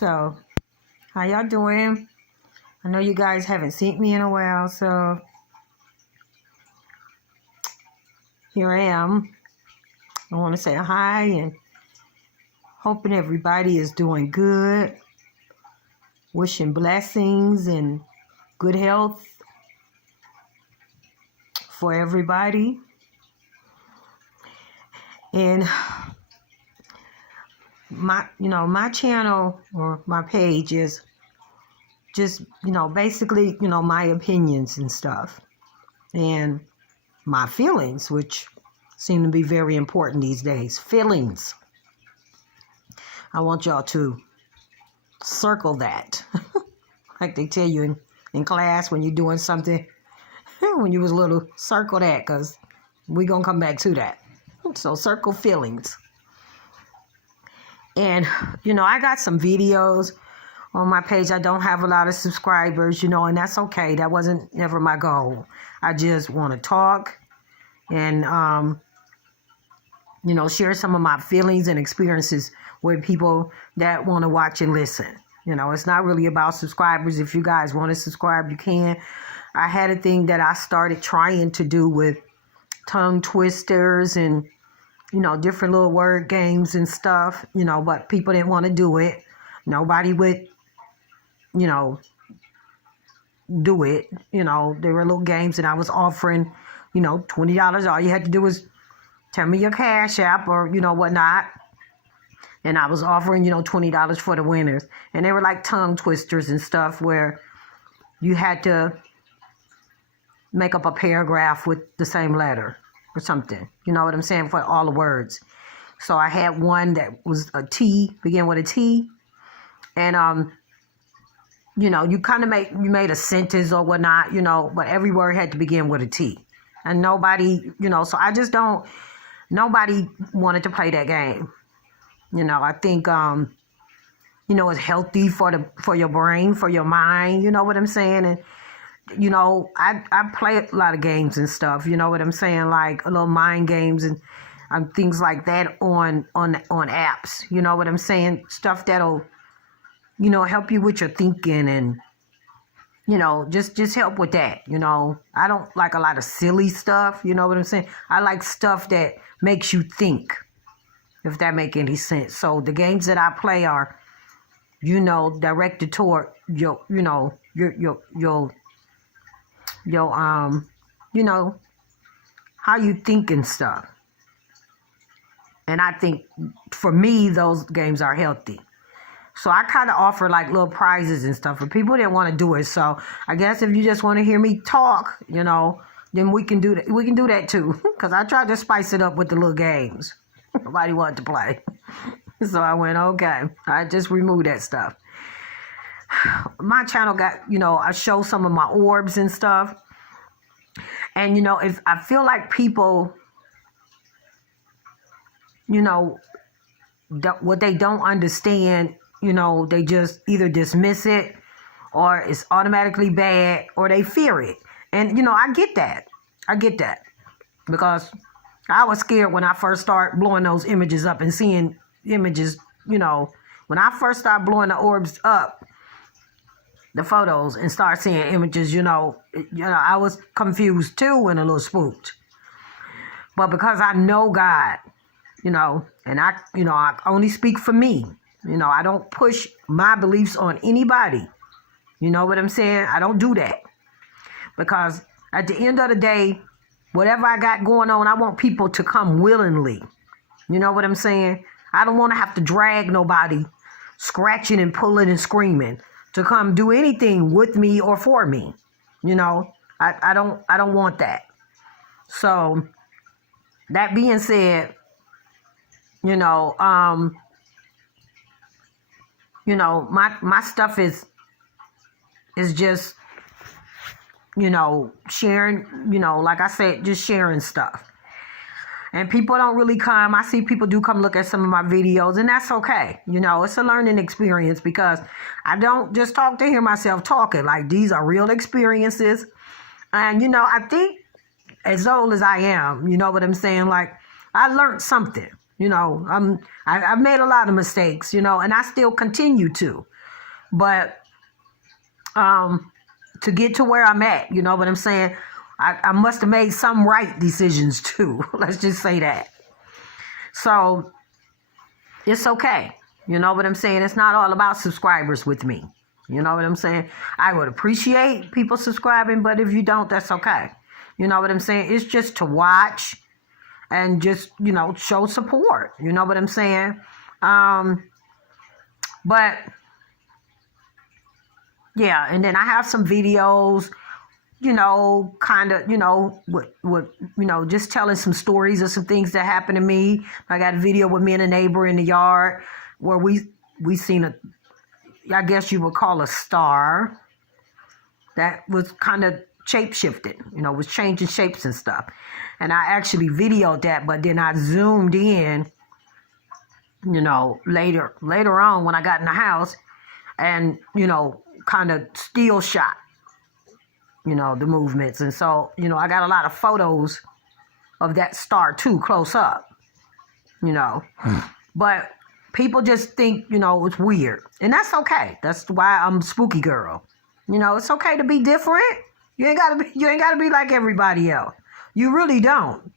So, how y'all doing? I know you guys haven't seen me in a while, so here I am. I want to say hi and hoping everybody is doing good. Wishing blessings and good health for everybody. And my channel or my page is just, basically, my opinions and stuff and my feelings, which seem to be very important these days. Feelings. I want y'all to circle that. Like they tell you in class when you're doing something, when you was little, circle that, because we're going to come back to that. So circle feelings. And, I got some videos on my page. I don't have a lot of subscribers, and that's okay. That wasn't never my goal. I just want to talk and, share some of my feelings and experiences with people that want to watch and listen. It's not really about subscribers. If you guys want to subscribe, you can. I had a thing that I started trying to do with tongue twisters and, different little word games and stuff, but people didn't want to do it. Nobody would, do it. There were little games that I was offering, $20. All you had to do was tell me your Cash App or, whatnot. And I was offering, $20 for the winners. And they were like tongue twisters and stuff where you had to make up a paragraph with the same letter or something. You know what I'm saying? For all the words. So I had one that was a T, began with a T. And, you kind of made a sentence or whatnot, but every word had to begin with a T. And nobody, so I just nobody wanted to play that game. I think, it's healthy for your brain, for your mind, you know what I'm saying? And, I play a lot of games and stuff, you know what I'm saying? Like little mind games and things like that on apps, you know what I'm saying? Stuff that'll, help you with your thinking and, just help with that, I don't like a lot of silly stuff, you know what I'm saying? I like stuff that makes you think, if that make any sense. So the games that I play are, directed toward your how you think and stuff. And I think for me, those games are healthy. So I kind of offer like little prizes and stuff for people that want to do it. So I guess if you just want to hear me talk, then we can do that. We can do that too. Because I tried to spice it up with the little games. Nobody wanted to play. So I went, okay. I just removed that stuff. My channel got, I show some of my orbs and stuff. And, if I feel like people, what they don't understand, they just either dismiss it or it's automatically bad or they fear it. And, I get that. Because I was scared when I first started blowing those images up and seeing images, when I first started blowing the orbs up, the photos, and start seeing images, I was confused too and a little spooked. But because I know God, and I only speak for me, I don't push my beliefs on anybody. You know what I'm saying? I don't do that. Because at the end of the day, whatever I got going on, I want people to come willingly. You know what I'm saying? I don't want to have to drag nobody scratching and pulling and screaming to come do anything with me or for me. I don't want that. So that being said, my stuff is just, sharing, like I said, just sharing stuff. And people don't really come. I see people do come look at some of my videos, and that's okay. It's a learning experience because I don't just talk to hear myself talking. Like, these are real experiences. And, I think as old as I am, you know what I'm saying? Like, I learned something, I've made a lot of mistakes, and I still continue to. But to get to where I'm at, you know what I'm saying? I must have made some right decisions too. Let's just say that. So it's okay. You know what I'm saying? It's not all about subscribers with me. You know what I'm saying? I would appreciate people subscribing, but if you don't, that's okay. You know what I'm saying? It's just to watch and just, you know, show support. You know what I'm saying? But yeah, and then I have some videos, you know, kind of, you know, with you know, just telling some stories of some things that happened to me. I got a video with me and a neighbor in the yard where we seen a, I guess you would call a star that was kind of shape shifted, you know, was changing shapes and stuff. And I actually videoed that, but then I zoomed in, you know, later on when I got in the house and, you know, kind of still shot, you know, the movements. And so, you know, I got a lot of photos of that star too, close up, you know. But people just think, you know, it's weird. And that's okay. That's why I'm spooky girl. You know, it's okay to be different. You ain't gotta be like everybody else. You really don't.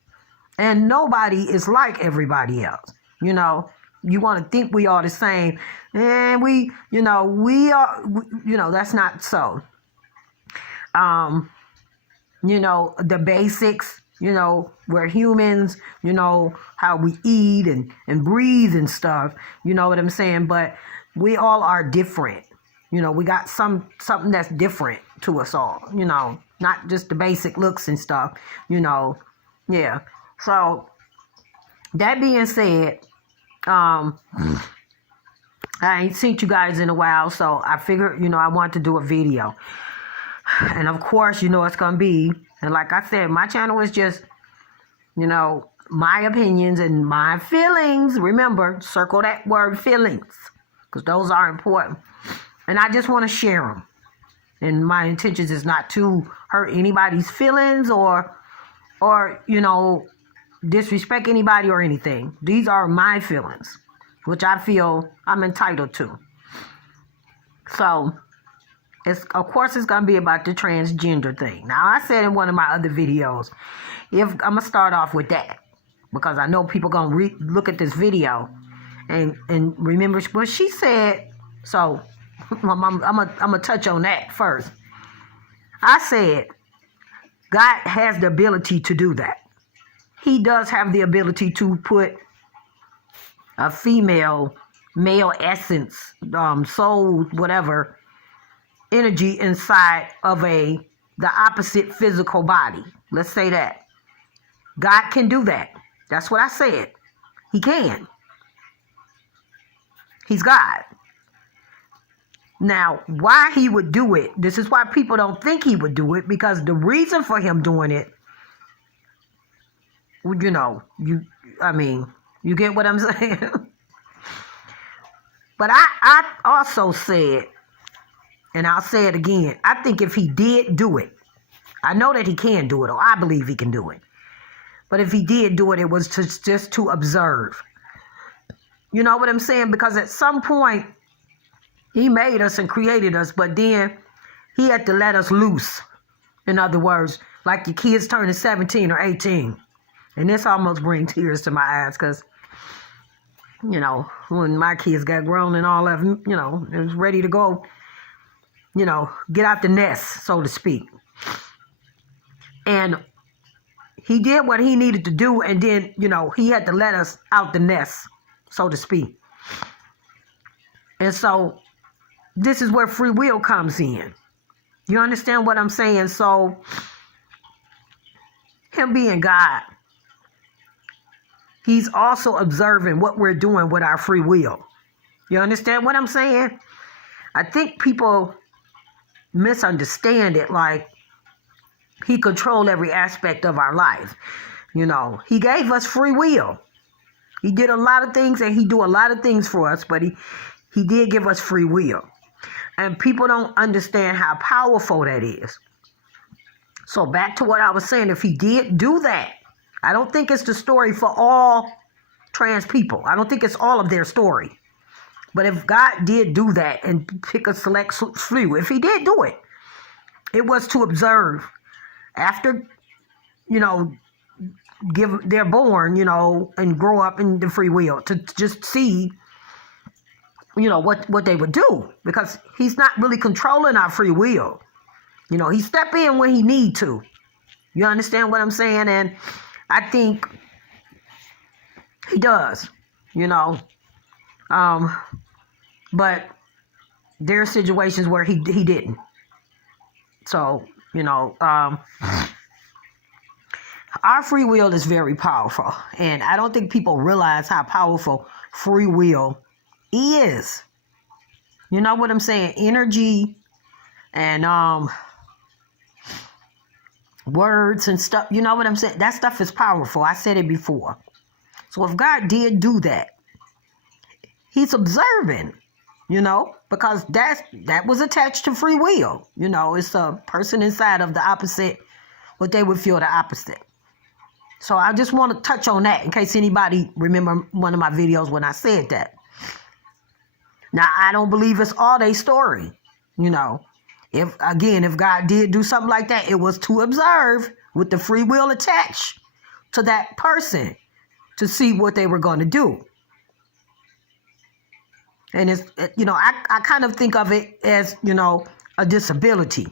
And nobody is like everybody else. You know, you want to think we all the same. And we are, you know, that's not so. You know, the basics, you know, we're humans, you know, how we eat and breathe and stuff, you know what I'm saying? But we all are different. You know, we got something that's different to us all, you know, not just the basic looks and stuff, you know. Yeah. So that being said, I ain't seen you guys in a while, so I figured, you know, I want to do a video. And of course, you know, it's going to be, and like I said, my channel is just, you know, my opinions and my feelings. Remember, circle that word feelings, because those are important. And I just want to share them. And my intentions is not to hurt anybody's feelings or, you know, disrespect anybody or anything. These are my feelings, which I feel I'm entitled to. So, of course, it's going to be about the transgender thing. Now, I said in one of my other videos, I'm going to start off with that, because I know people going to look at this video and remember what she said. So, I'm going to touch on that first. I said, God has the ability to do that. He does have the ability to put a female, male essence, soul, whatever, energy inside of the opposite physical body. Let's say that. God can do that. That's what I said. He can. He's God. Now, why he would do it, this is why people don't think he would do it, because the reason for him doing it, you know, you get what I'm saying? But I also said, and I'll say it again, I think if he did do it, I know that he can do it, or I believe he can do it. But if he did do it, it was just to observe. You know what I'm saying? Because at some point, he made us and created us, but then he had to let us loose. In other words, like your kids turning 17 or 18. And this almost brings tears to my eyes, because, you know, when my kids got grown and all of them, you know, it was ready to go, you know, get out the nest, so to speak. And he did what he needed to do, and then, you know, he had to let us out the nest, so to speak. And so this is where free will comes in. You understand what I'm saying? So him being God, he's also observing what we're doing with our free will. You understand what I'm saying? I think people misunderstand it, like he controlled every aspect of our life. You know, he gave us free will. He did a lot of things, and he do a lot of things for us, but he did give us free will. And people don't understand how powerful that is. So back to what I was saying, if he did do that, I don't think it's the story for all trans people. I don't think it's all of their story. But if God did do that and pick a select few, if he did do it, it was to observe after, you know, they're born, you know, and grow up in the free will to just see, you know, what they would do, because he's not really controlling our free will. You know, he step in when he need to. You understand what I'm saying? And I think he does, you know. But there are situations where he didn't. So, you know, our free will is very powerful. And I don't think people realize how powerful free will is. You know what I'm saying? Energy and words and stuff. You know what I'm saying? That stuff is powerful. I said it before. So if God did do that, he's observing, you know, because that was attached to free will. You know, it's a person inside of the opposite, what they would feel the opposite. So I just want to touch on that in case anybody remember one of my videos when I said that. Now, I don't believe it's all their story, you know. If God did do something like that, it was to observe with the free will attached to that person to see what they were going to do. And it's, you know, I kind of think of it as, you know, a disability.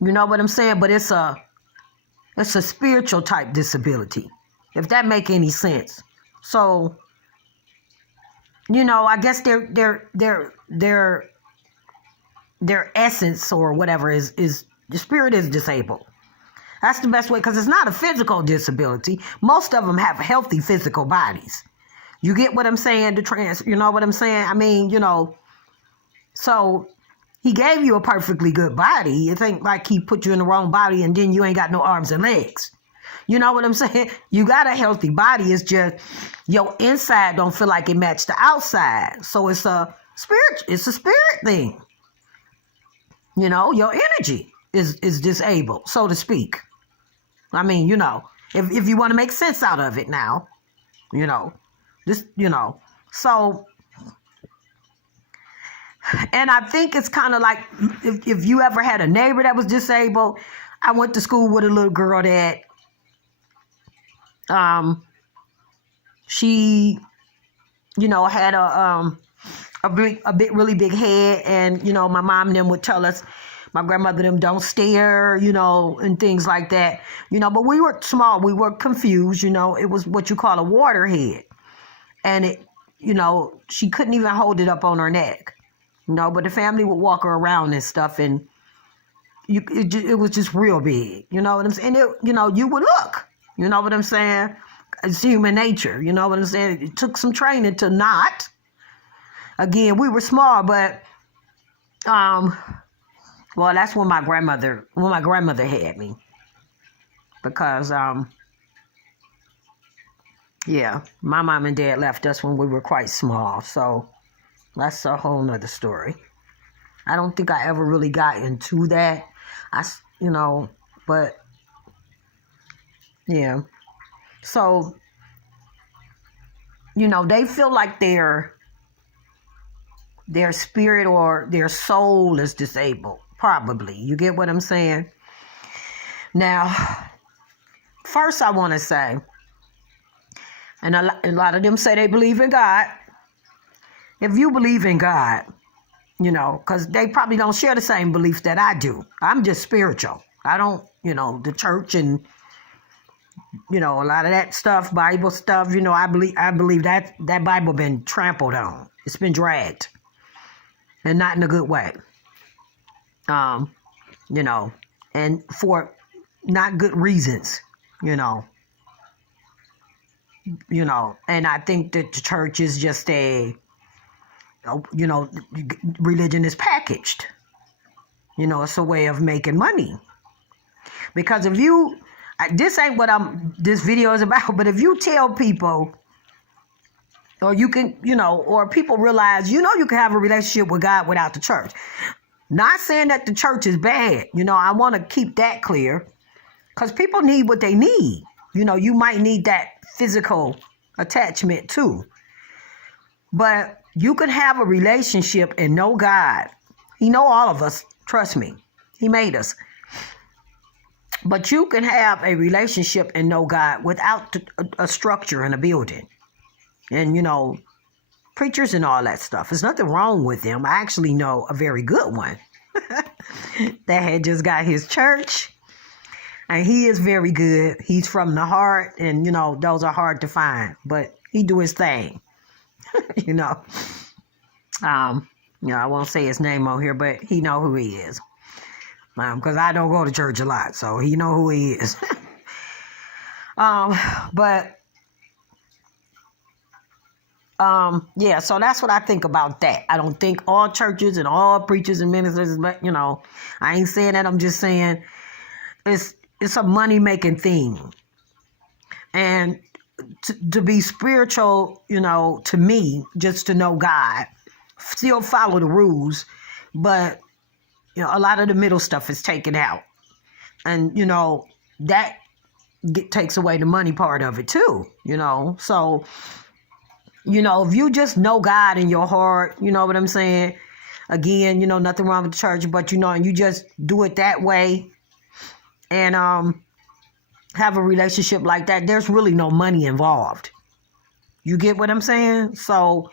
You know what I'm saying? But it's a spiritual type disability, if that make any sense. So, you know, I guess their essence or whatever is the spirit is disabled. That's the best way, because it's not a physical disability. Most of them have healthy physical bodies. You get what I'm saying? You know what I'm saying? I mean, you know, so he gave you a perfectly good body. It ain't like he put you in the wrong body and then you ain't got no arms and legs. You know what I'm saying? You got a healthy body. It's just your inside don't feel like it matched the outside. So it's a spirit thing. You know, your energy is disabled, so to speak. I mean, you know, if you want to make sense out of it now, you know, this, you know, so, and I think it's kind of like if you ever had a neighbor that was disabled. I went to school with a little girl that, she, you know, had a really big head, and, you know, my mom and them would tell us, my grandmother them, don't stare, you know, and things like that, you know, but we were small, we were confused, you know, it was what you call a water head, and it, you know, she couldn't even hold it up on her neck, you know, but the family would walk her around and stuff, and it was just real big, you know what I'm saying, and you know, you would look, you know what I'm saying, it's human nature, you know what I'm saying, it took some training to not. Again, we were small, but, well, that's when my grandmother had me, because, yeah, my mom and dad left us when we were quite small, so that's a whole nother story. I don't think I ever really got into that, you know, but, yeah, so, you know, they feel like their spirit or their soul is disabled, probably. You get what I'm saying? Now, first I want to say, and a lot of them say they believe in God. If you believe in God, you know, because they probably don't share the same beliefs that I do. I'm just spiritual. I don't, you know, the church and, you know, a lot of that stuff, Bible stuff, you know, I believe that Bible been trampled on. It's been dragged. And not in a good way. You know, and for not good reasons, you know, and I think that the church is just you know, religion is packaged. You know, it's a way of making money. Because if this ain't what this video is about, but if you tell people, or you can, you know, or people realize, you know, you can have a relationship with God without the church. Not saying that the church is bad. You know, I want to keep that clear, because people need what they need. You know, you might need that physical attachment too. But you can have a relationship and know God. He know all of us. Trust me. He made us. But you can have a relationship and know God without a structure and a building. And, preachers and all that stuff. There's nothing wrong with them. I actually know a very good one that had just got his church. And he is very good. He's from the heart. And, those are hard to find. But he do his thing. I won't say his name on here, but he know who he is. Because I don't go to church a lot, so he know who he is. Yeah, so that's what I think about that. I don't think all churches and all preachers and ministers, but, I ain't saying that. I'm just saying it's a money-making thing. And to be spiritual, to me, just to know God, still follow the rules, but, a lot of the middle stuff is taken out. And, that takes away the money part of it too, So, if you just know God in your heart, you know what I'm saying? Again, nothing wrong with the church, but, and you just do it that way and have a relationship like that, there's really no money involved. You get what I'm saying? So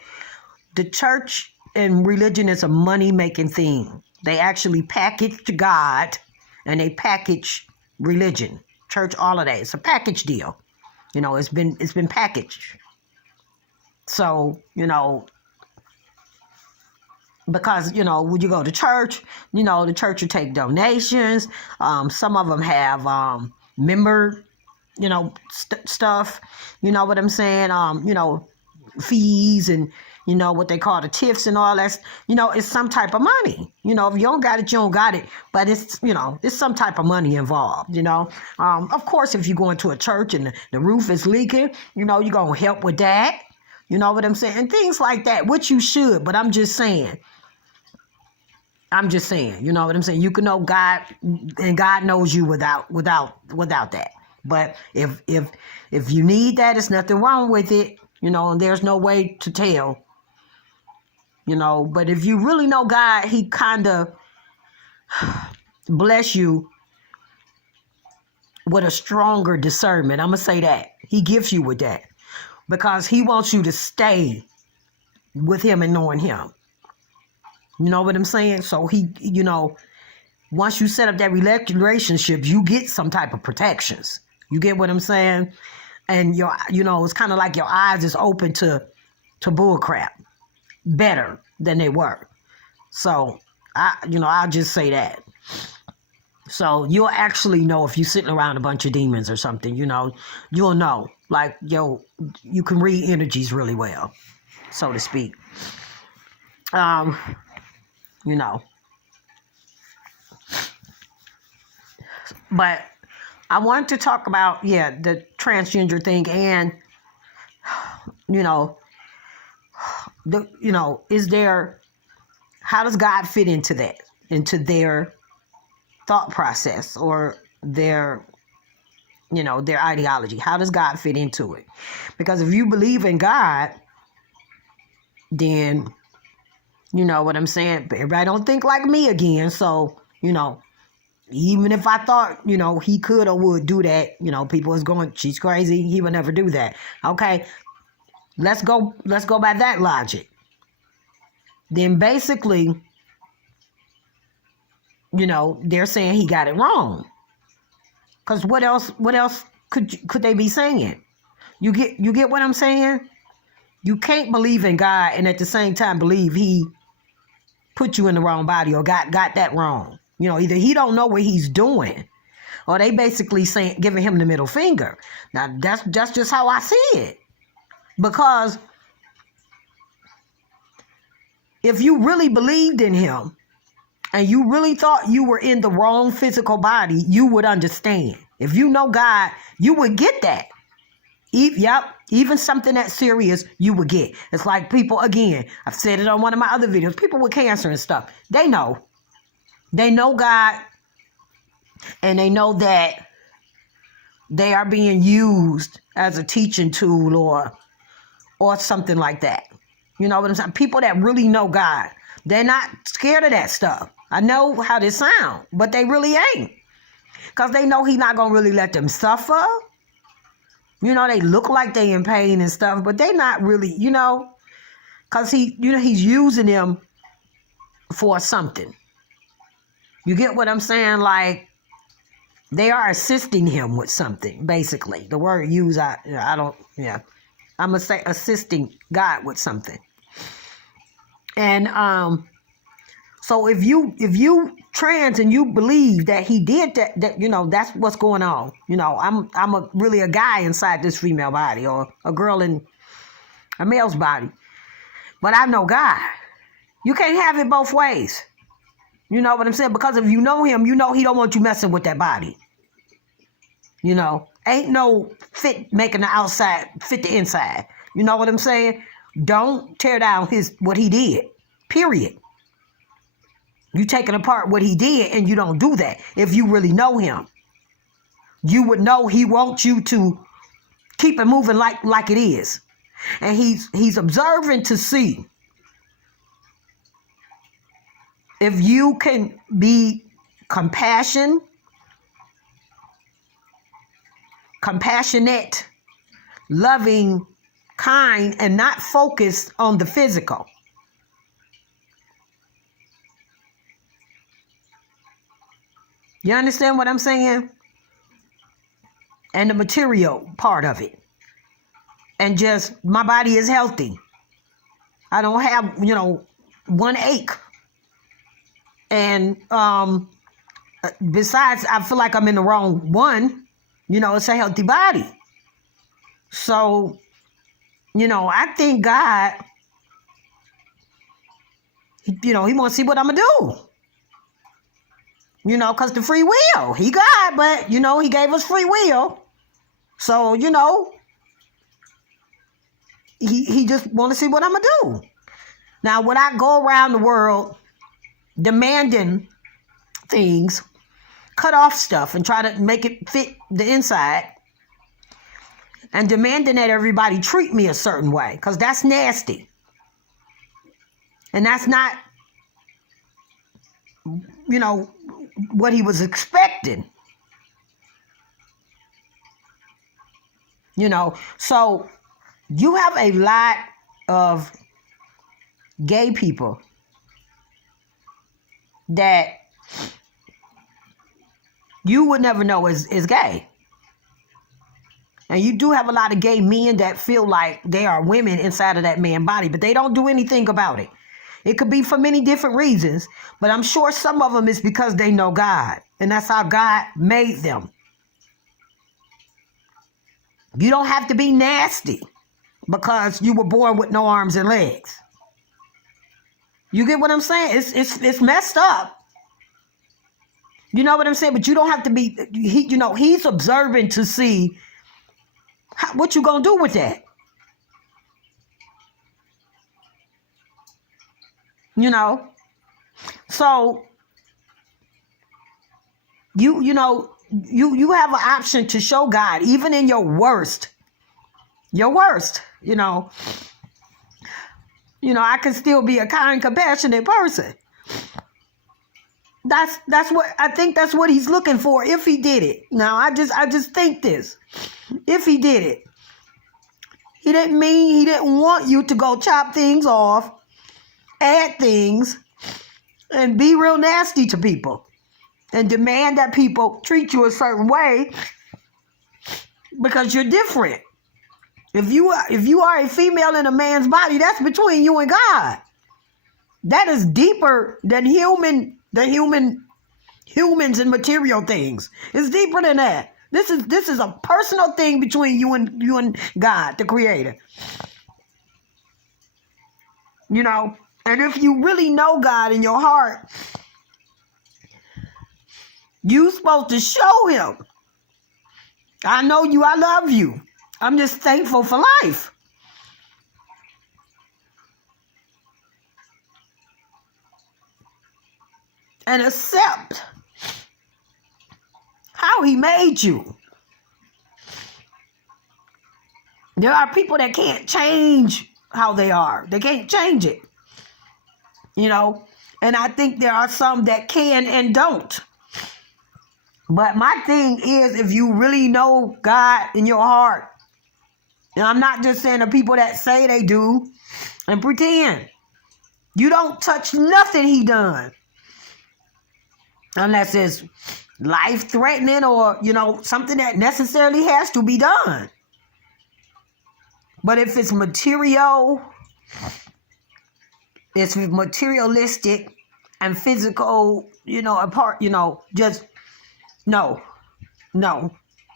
the church and religion is a money-making thing. They actually package God and they package religion, church, all of that. It's a package deal. It's been packaged. So, because, when you go to church, the church will take donations. Some of them have member, stuff, you know what I'm saying? Fees and, what they call the tips and all that, it's some type of money. If you don't got it, you don't got it. But it's, it's some type of money involved, Of course, if you go into a church and the roof is leaking, you're going to help with that. You know what I'm saying? And things like that, which you should. But I'm just saying, you know what I'm saying? You can know God and God knows you without that. But if you need that, there's nothing wrong with it, and there's no way to tell. But if you really know God, he kind of bless you with a stronger discernment. I'm going to say that. He gives you with that because he wants you to stay with him and knowing him. You know what I'm saying? So he, once you set up that relationship, you get some type of protections. You get what I'm saying? And it's kind of like your eyes is open to bull crap. Better than they were. So I'll just say that. So you'll actually know if you're sitting around a bunch of demons or something, you'll know. Like, you can read energies really well, so to speak. But I wanted to talk about, the transgender thing and, how does God fit into that, into their thought process or their ideology? How does God fit into it? Because if you believe in God, then, you know what I'm saying? Everybody don't think like me again. So, even if I thought, he could or would do that, people is going, she's crazy. He would never do that. Okay. Let's go by that logic. Then basically, they're saying he got it wrong. Because what else could they be saying? You get what I'm saying? You can't believe in God and at the same time believe he put you in the wrong body or got that wrong. Either he don't know what he's doing or they basically giving him the middle finger. Now that's just how I see it. Because if you really believed in him and you really thought you were in the wrong physical body, you would understand. If you know God, you would get that. Even something that serious, you would get. It's like people, again, I've said it on one of my other videos, people with cancer and stuff, they know. They know God and they know that they are being used as a teaching tool or something like that. You know what I'm saying? People that really know God, they're not scared of that stuff. I know how this sound, but they really ain't. Because they know he's not going to really let them suffer. You know, they look like they in pain and stuff, but they not really, you know, because he's using them for something. You get what I'm saying? Like, they are assisting him with something, basically. The word used, I don't, yeah. I'm going to say assisting God with something. And so if you trans and you believe that he did that you know, that's what's going on. You know, I'm really a guy inside this female body, or a girl in a male's body. But I know God. You can't have it both ways. You know what I'm saying? Because if you know him, you know he don't want you messing with that body. You know, ain't no fit making the outside fit the inside. You know what I'm saying? Don't tear down what he did. Period. You taking apart what he did, and you don't do that. If you really know him, you would know he wants you to keep it moving like it is. And he's observing to see if you can be compassionate, loving, kind, and not focused on the physical. You understand what I'm saying? And the material part of it. And just, my body is healthy. I don't have, you know, one ache. And besides, I feel like I'm in the wrong one. You know, it's a healthy body. So, you know, I think God, you know, he wants to see what I'm going to do. You know, because the free will. He God, but, you know, he gave us free will. So, you know, he just want to see what I'm going to do. Now, would I go around the world demanding things, cut off stuff and try to make it fit the inside, and demanding that everybody treat me a certain way? Because that's nasty. And that's not, you know, what he was expecting. You know, so you have a lot of gay people that you would never know is gay. And you do have a lot of gay men that feel like they are women inside of that man's body, but they don't do anything about it. It could be for many different reasons, but I'm sure some of them is because they know God, and that's how God made them. You don't have to be nasty because you were born with no arms and legs. You get what I'm saying? It's messed up. You know what I'm saying? But you don't have to be, you know, he's observing to see what you gonna do with that. You know? So, you know, you have an option to show God, even in your worst, you know. You know, I can still be a kind, compassionate person. That's what I think. That's what he's looking for. If he did it, now I just think this. If he did it, he didn't want you to go chop things off, add things, and be real nasty to people, and demand that people treat you a certain way because you're different. If you are a female in a man's body, that's between you and God. That is deeper than humans and material things. It's deeper than that. This is a personal thing between you and God, the Creator. You know, and if you really know God in your heart, you're supposed to show him. I know you, I love you. I'm just thankful for life. And accept how he made you. There are people that can't change how they are. They can't change it, you know. And I think there are some that can and don't. But my thing is, if you really know God in your heart, and I'm not just saying the people that say they do and pretend, you don't touch nothing he done. Unless it's life-threatening or, you know, something that necessarily has to be done. But if it's material, it's materialistic and physical, you know, apart, you know, just, no.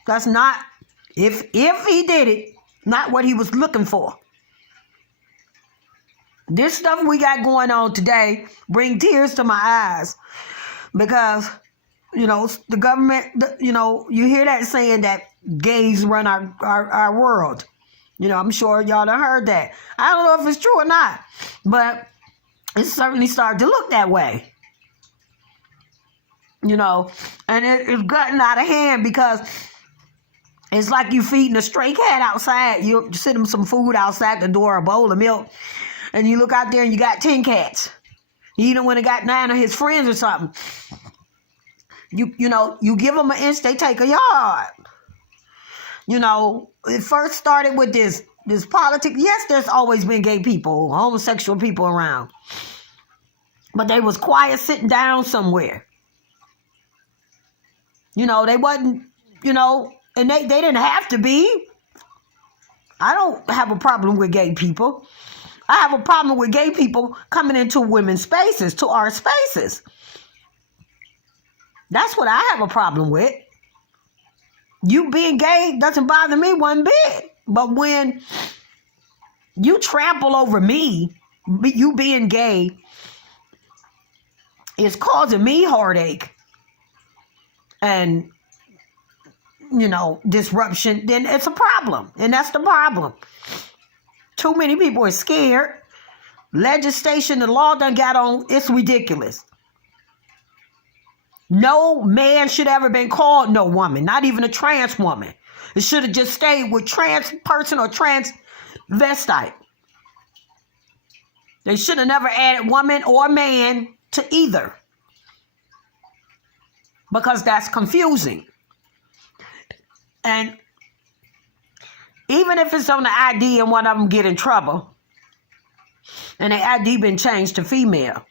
That's not, if he did it, not what he was looking for. This stuff we got going on today bring tears to my eyes. Because, you know, the government, you know, you hear that saying that gays run our world. You know, I'm sure y'all done heard that. I don't know if it's true or not, but it's certainly started to look that way. You know, and it's gotten out of hand because it's like you feeding a stray cat outside. You send him some food outside the door, a bowl of milk, and you look out there and you got 10 cats. He done went and got 9 of his friends or something. You know, you give them an inch, they take a yard. You know, it first started with this politics. Yes, there's always been gay people, homosexual people around. But they was quiet sitting down somewhere. You know, they wasn't, you know, and they didn't have to be. I don't have a problem with gay people. I have a problem with gay people coming into women's spaces, to our spaces. That's what I have a problem with. You being gay doesn't bother me one bit. But when you trample over me, you being gay, is causing me heartache and, you know, disruption, then it's a problem. And that's the problem. Too many people are scared. Legislation, the law done got on. It's ridiculous. No man should ever been called no woman, not even a trans woman. It should have just stayed with trans person or transvestite. They should have never added woman or man to either. Because that's confusing. And even if it's on the ID and one of them get in trouble, and the ID been changed to female,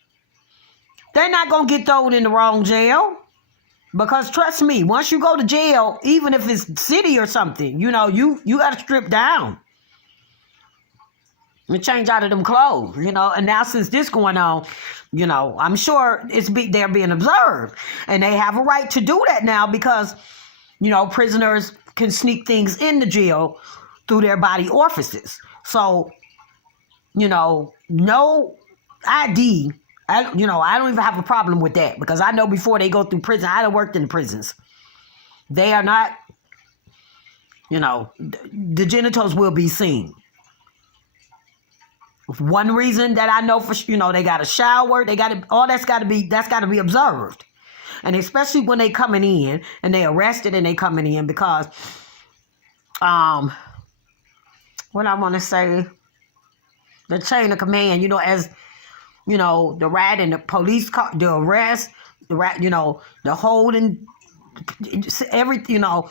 they're not going to get thrown in the wrong jail. Because trust me, once you go to jail, even if it's city or something, you know, you got to strip down. And change out of them clothes, you know. And now since this going on, you know, I'm sure they're being observed. And they have a right to do that now because, you know, prisoners can sneak things in the jail through their body orifices. So, you know, no ID. I don't even have a problem with that because I know before they go through prison, I done worked in the prisons. They are not, you know, the genitals will be seen. One reason that I know for, you know, they got a shower, that's got to be observed. And especially when they coming in and they arrested and they coming in because, what I want to say, the chain of command, you know, as, you know, the rat and the police car, the arrest, the rat, you know, the holding, everything, you know,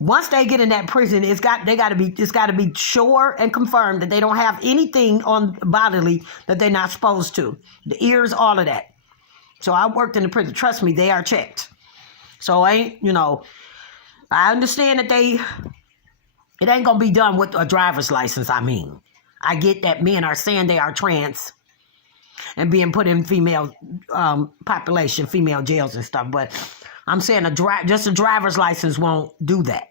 once they get in that prison, it's got to be sure and confirmed that they don't have anything on bodily that they're not supposed to. The ears, all of that. So I worked in the prison. Trust me, they are checked. So you know, I understand that it ain't gonna be done with a driver's license. I mean, I get that men are saying they are trans and being put in female population, female jails and stuff, but I'm saying just a driver's license won't do that.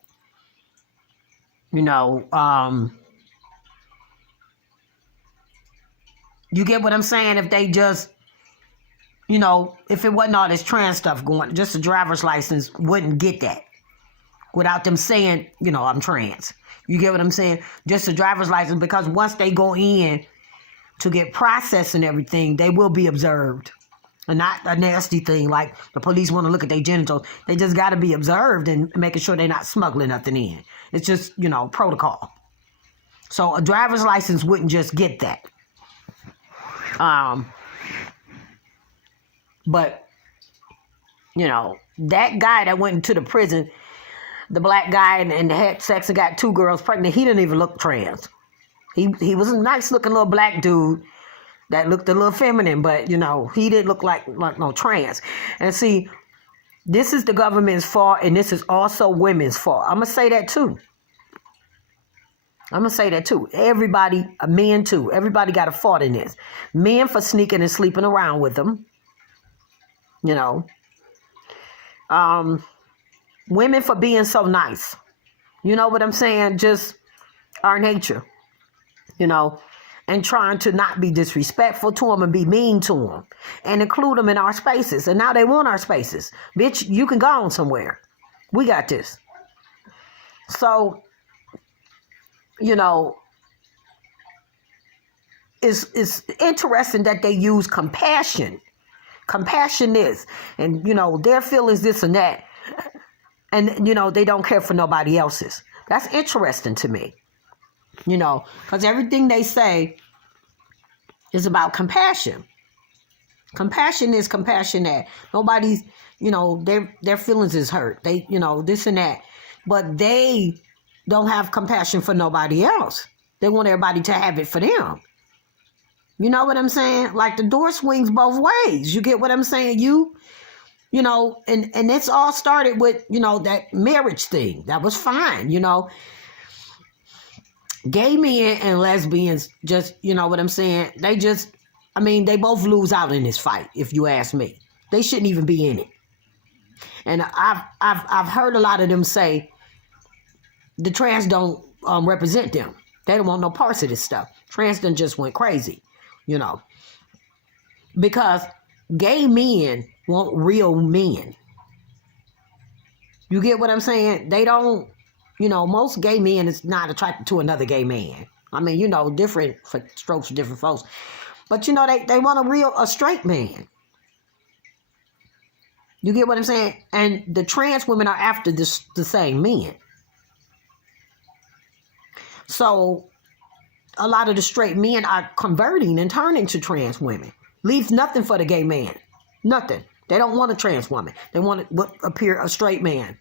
You know, you get what I'm saying? If they just, you know, if it wasn't all this trans stuff going, just a driver's license wouldn't get that without them saying, you know, I'm trans. You get what I'm saying? Just a driver's license, because once they go in to get processed and everything, they will be observed. And not a nasty thing like the police want to look at their genitals. They just got to be observed and making sure they're not smuggling nothing in. It's just, you know, protocol. So a driver's license wouldn't just get that. But, that guy that went into the prison, the black guy and had sex and got 2 girls pregnant, he didn't even look trans. He was a nice looking little black dude that looked a little feminine, but, he didn't look like no trans. And see, this is the government's fault, and this is also women's fault. I'm going to say that too. Everybody, men too. Everybody got a fault in this. Men for sneaking and sleeping around with them. Women for being so nice. You know what I'm saying? Just our nature. And trying to not be disrespectful to them and be mean to them. And include them in our spaces. And now they want our spaces. Bitch, you can go on somewhere. We got this. So, it's interesting that they use compassion. Compassion is. And, their feelings this and that. And, they don't care for nobody else's. That's interesting to me. Because everything they say is about compassion. Compassion is compassionate. Nobody's, their feelings is hurt. They, this and that. But they don't have compassion for nobody else. They want everybody to have it for them. You know what I'm saying? Like the door swings both ways. You get what I'm saying? And it's all started with, that marriage thing. That was fine, Gay men and lesbians just, what I'm saying? They both lose out in this fight, if you ask me. They shouldn't even be in it. And I've heard a lot of them say the trans don't represent them. They don't want no parts of this stuff. Trans done just went crazy, because gay men want real men. You get what I'm saying? They don't, most gay men is not attracted to another gay man. Different strokes for different folks. But, they want a straight man. You get what I'm saying? And the trans women are after the same men. So a lot of the straight men are converting and turning to trans women. Leaves nothing for the gay man. Nothing. They don't want a trans woman. They want what appear a straight man.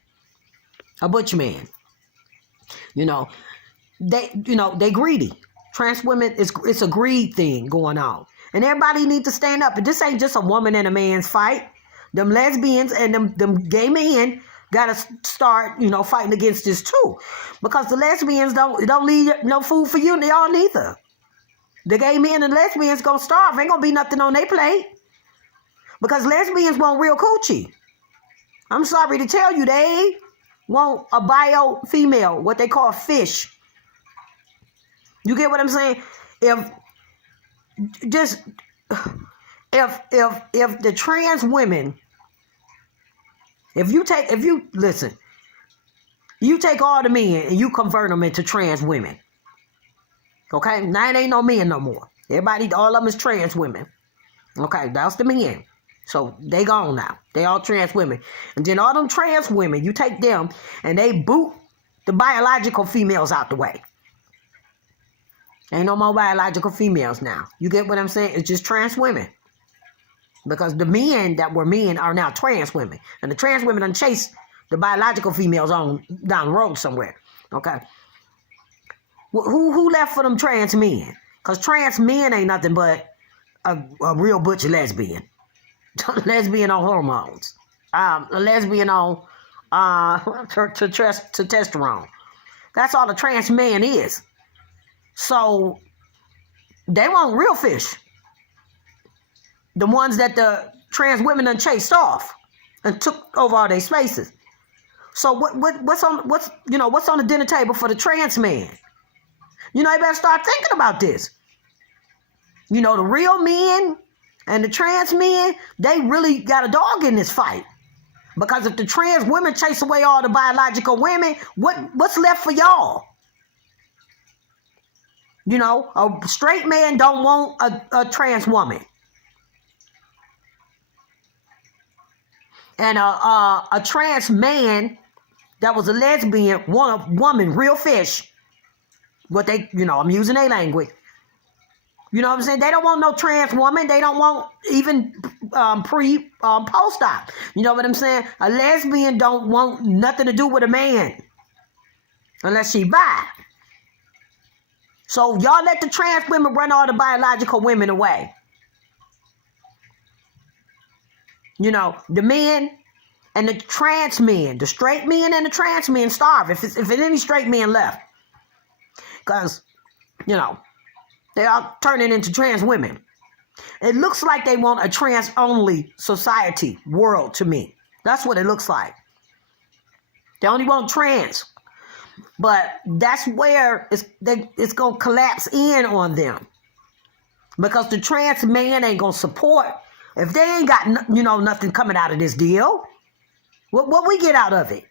A butch man. They greedy. Trans women, it's a greed thing going on. And everybody need to stand up. And this ain't just a woman and a man's fight. Them lesbians and them gay men got to start, fighting against this too. Because the lesbians don't leave no food for you and y'all neither. The gay men and lesbians gonna starve. Ain't gonna be nothing on their plate. Because lesbians want real coochie. I'm sorry to tell you, they want a bio female, what they call fish. You get what I'm saying? If the trans women, you take all the men and you convert them into trans women. Okay? Now it ain't no men no more. Everybody, all of them is trans women. Okay, that's the men. So they gone now. They all trans women. And then all them trans women, you take them and they boot the biological females out the way. Ain't no more biological females now. You get what I'm saying? It's just trans women. Because the men that were men are now trans women. And the trans women done chase the biological females on down the road somewhere. Okay? Who left for them trans men? Because trans men ain't nothing but a real butch lesbian. Lesbian on hormones. A lesbian on testosterone. That's all a trans man is. So they want real fish. The ones that the trans women done chased off and took over all their spaces. So what's on the dinner table for the trans man? You better start thinking about this. The real men and the trans men, they really got a dog in this fight. Because if the trans women chase away all the biological women, what's left for y'all? A straight man don't want a trans woman. And a trans man that was a lesbian want a woman, real fish. What they, I'm using their language. You know what I'm saying? They don't want no trans woman. They don't want even post-op. You know what I'm saying? A lesbian don't want nothing to do with a man unless she bi. So y'all let the trans women run all the biological women away. The men and the trans men, the straight men and the trans men starve if any straight men left. Because, they are turning into trans women. It looks like they want a trans-only society, world to me. That's what it looks like. They only want trans. But that's where it's going to collapse in on them. Because the trans man ain't going to support. If they ain't got, nothing coming out of this deal, what we get out of it?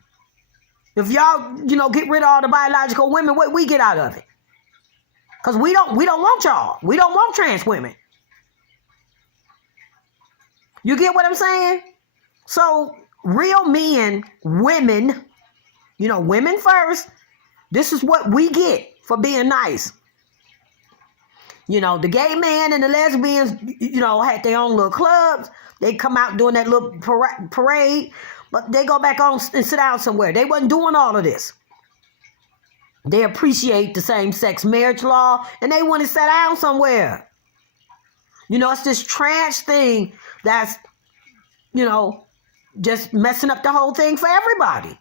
If y'all, get rid of all the biological women, what we get out of it? Because we don't want y'all. We don't want trans women. You get what I'm saying? So real men, women, women first. This is what we get for being nice. The gay man and the lesbians, had their own little clubs. They come out doing that little parade, but they go back on and sit down somewhere. They wasn't doing all of this. They appreciate the same-sex marriage law, and they want to sit down somewhere. It's this trans thing that's, just messing up the whole thing for everybody.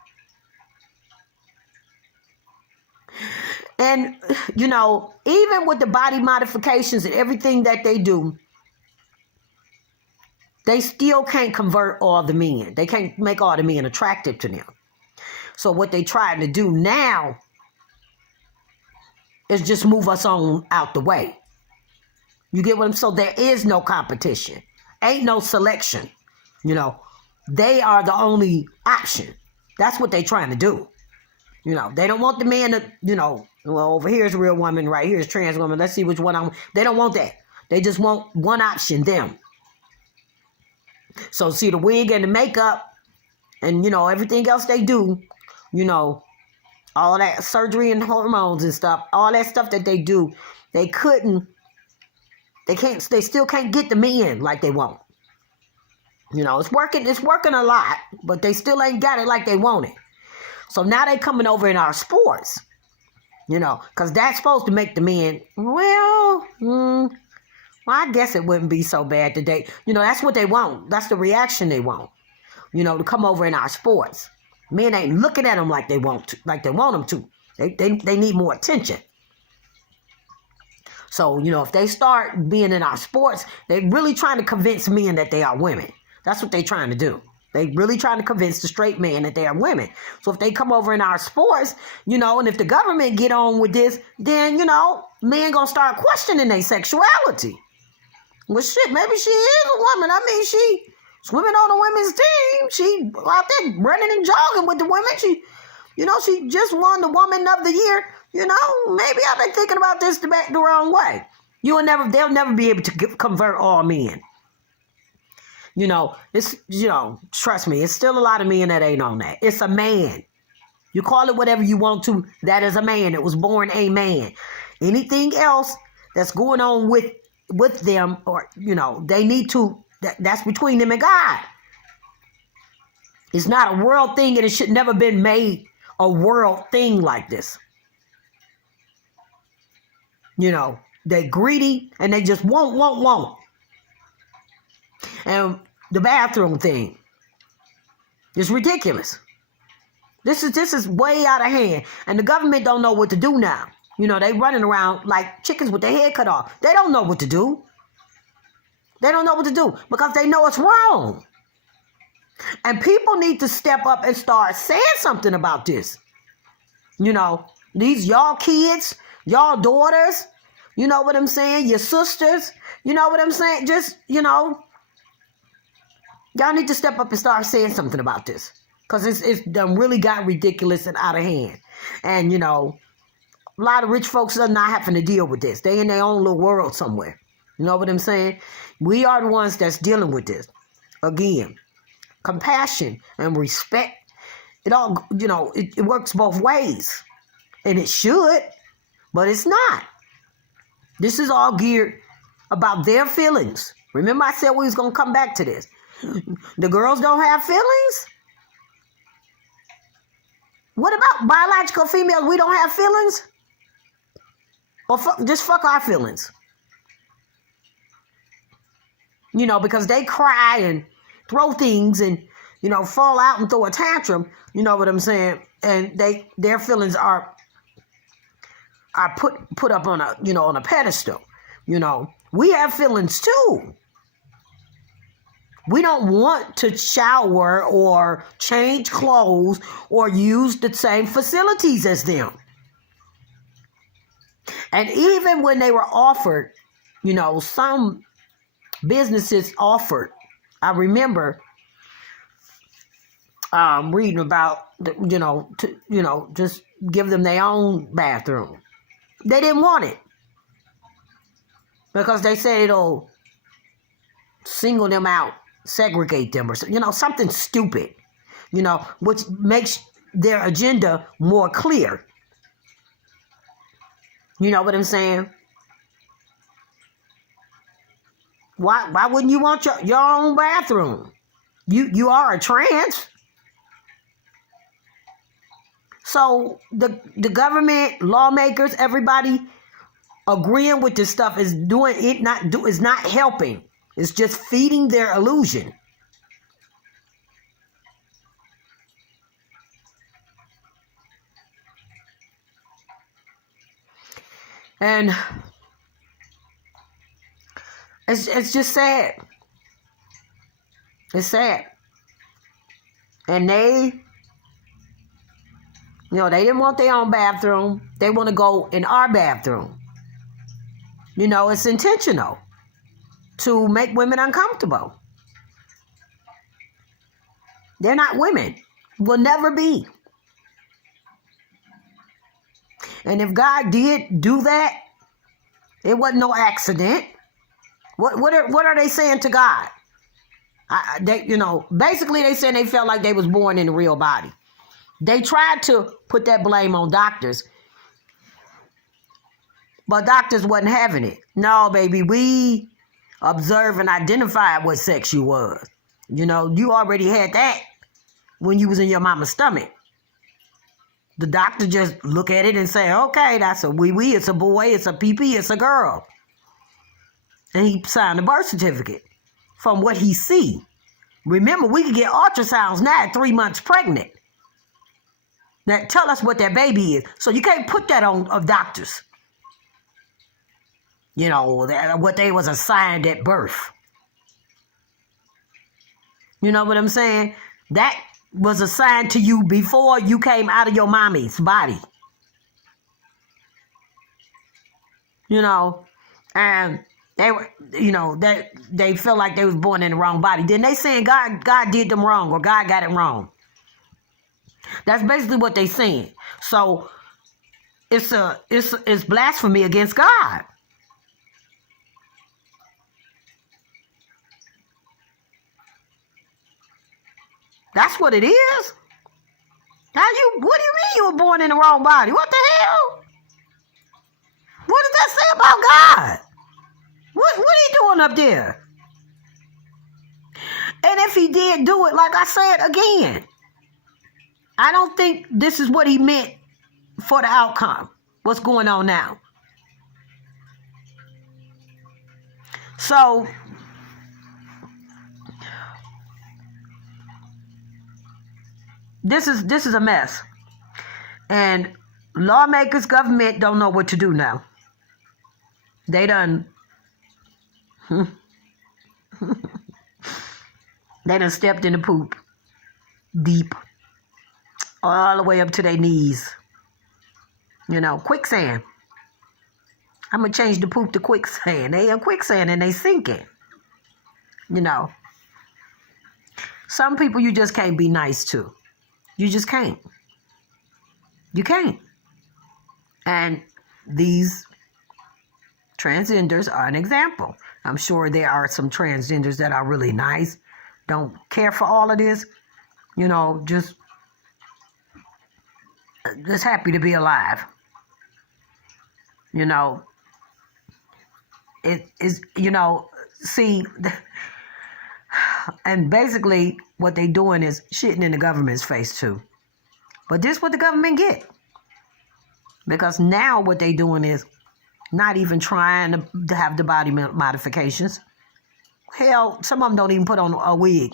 And, even with the body modifications and everything that they do, they still can't convert all the men. They can't make all the men attractive to them. So what they trying to do now is just move us on out the way. You get what I'm saying? So there is no competition. Ain't no selection. They are the only option. That's what they trying to do. They don't want the man to, well, over here is a real woman, right here is trans woman. Let's see which one they don't want that. They just want one option, them. So see the wig and the makeup and, everything else they do, all that surgery and hormones and stuff, all that stuff that they do, they still can't get the men like they want. It's working a lot, but they still ain't got it like they want it. So now they coming over in our sports, because that's supposed to make the men, well, I guess it wouldn't be so bad today. That's what they want. That's the reaction they want, to come over in our sports. Men ain't looking at them like they want them to. They need more attention. So, if they start being in our sports, they really trying to convince men that they are women. That's what they trying to do. They really trying to convince the straight man that they are women. So if they come over in our sports, and if the government get on with this, then, men gonna start questioning their sexuality. Well, shit, maybe she is a woman. I mean, she's swimming on the women's team. She out there running and jogging with the women. She just won the Woman of the Year. Maybe I've been thinking about this the wrong way. They'll never be able to convert all men. It's, trust me, it's still a lot of men that ain't on that. It's a man. You call it whatever you want to. That is a man. It was born a man. Anything else that's going on with them, or, they need to, that's between them and God. It's not a world thing, and it should never been made a world thing like this. They greedy, and they just want. And the bathroom thing is ridiculous. This is way out of hand. And the government don't know what to do now. They running around like chickens with their head cut off. They don't know what to do. They don't know what to do because they know it's wrong. And people need to step up and start saying something about this. These y'all kids, y'all daughters, you know what I'm saying? Your sisters, you know what I'm saying? Just, y'all need to step up and start saying something about this. Because it's done really got ridiculous and out of hand. And, a lot of rich folks are not having to deal with this. They in their own little world somewhere. You know what I'm saying? We are the ones that's dealing with this. Again, compassion and respect. It all, it works both ways. And it should. But it's not. This is all geared about their feelings. Remember I said we was going to come back to this. The girls don't have feelings? What about biological females? We don't have feelings? Or just fuck our feelings. You know, because they cry and throw things and, you know, fall out and throw a tantrum. You know what I'm saying? And their feelings are put up on a, you know, on a pedestal. You know, we have feelings too. We don't want to shower or change clothes or use the same facilities as them. And even when they were offered, you know, some businesses offered, I remember reading about, just give them their own bathroom. They didn't want it because they said it'll single them out, segregate them, or something stupid, which makes their agenda more clear. You know what I'm saying? Why wouldn't you want your own bathroom? You are a trans. So the government, lawmakers, everybody agreeing with this stuff is not helping. It's just feeding their illusion. And it's just sad. It's sad. And they didn't want their own bathroom. They want to go in our bathroom. It's intentional to make women uncomfortable. They're not women. Will never be. And if God did do that, it wasn't no accident. What are they saying to God? Basically they saying they felt like they was born in a real body. They tried to put that blame on doctors, but doctors wasn't having it. No, baby, we observed and identified what sex you was. You already had that when you was in your mama's stomach. The doctor just look at it and say, okay, that's a wee-wee, it's a boy, it's a pee-pee, it's a girl. And he signed a birth certificate from what he see. Remember, we can get ultrasounds now at 3 months pregnant that tell us what that baby is. So you can't put that on of doctors. What they was assigned at birth. You know what I'm saying? That was assigned to you before you came out of your mommy's body. And they were, they felt like they was born in the wrong body. Then they saying God did them wrong or God got it wrong. That's basically what they saying. So it's blasphemy against God. That's what it is. What do you mean you were born in the wrong body? What the hell? What does that say about God? What are you doing up there? And if he did do it, like I said again, I don't think this is what he meant for the outcome. What's going on now? So this is a mess. And lawmakers, government don't know what to do now. They done they done stepped in the poop deep. All the way up to their knees. Quicksand. I'm going to change the poop to quicksand. They in quicksand and they sinking. Some people you just can't be nice to. You just can't. You can't. And these transgenders are an example. I'm sure there are some transgenders that are really nice. Don't care for all of this. Just happy to be alive. You know, it is, see, and basically what they doing is shitting in the government's face too. But this what the government get. Because now what they doing is not even trying to have the body modifications. Hell, some of them don't even put on a wig.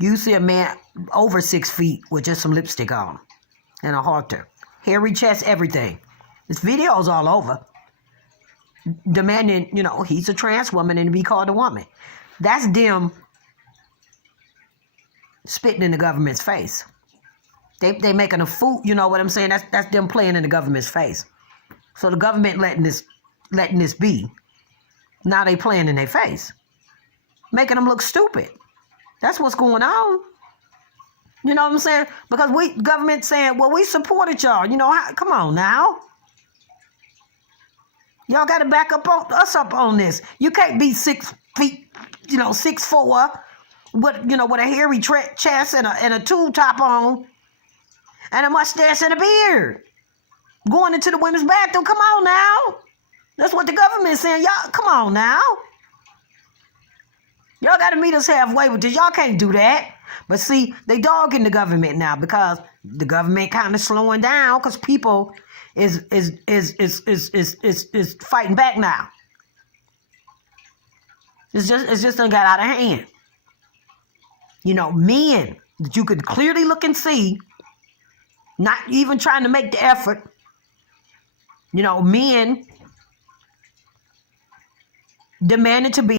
You see a man over 6 feet with just some lipstick on and a halter. Hairy chest, everything. There's videos all over. Demanding, he's a trans woman and to be called a woman. That's them spitting in the government's face. They making a fool, you know what I'm saying? That's them playing in the government's face. So the government letting this be. Now they playing in their face. Making them look stupid. That's what's going on. You know what I'm saying? Because government saying, well, we supported y'all. Come on now. Y'all got to back us up on this. You can't be 6 feet, 6'4", with a hairy chest and a tube top on, and a mustache and a beard, going into the women's bathroom. Come on now. That's what the government is saying. Y'all, come on now. Y'all got to meet us halfway with this. Y'all can't do that. But see, they dogging the government now because the government kind of slowing down because people is fighting back now. It's just done got out of hand. Men that you could clearly look and see, not even trying to make the effort. Men demanded to be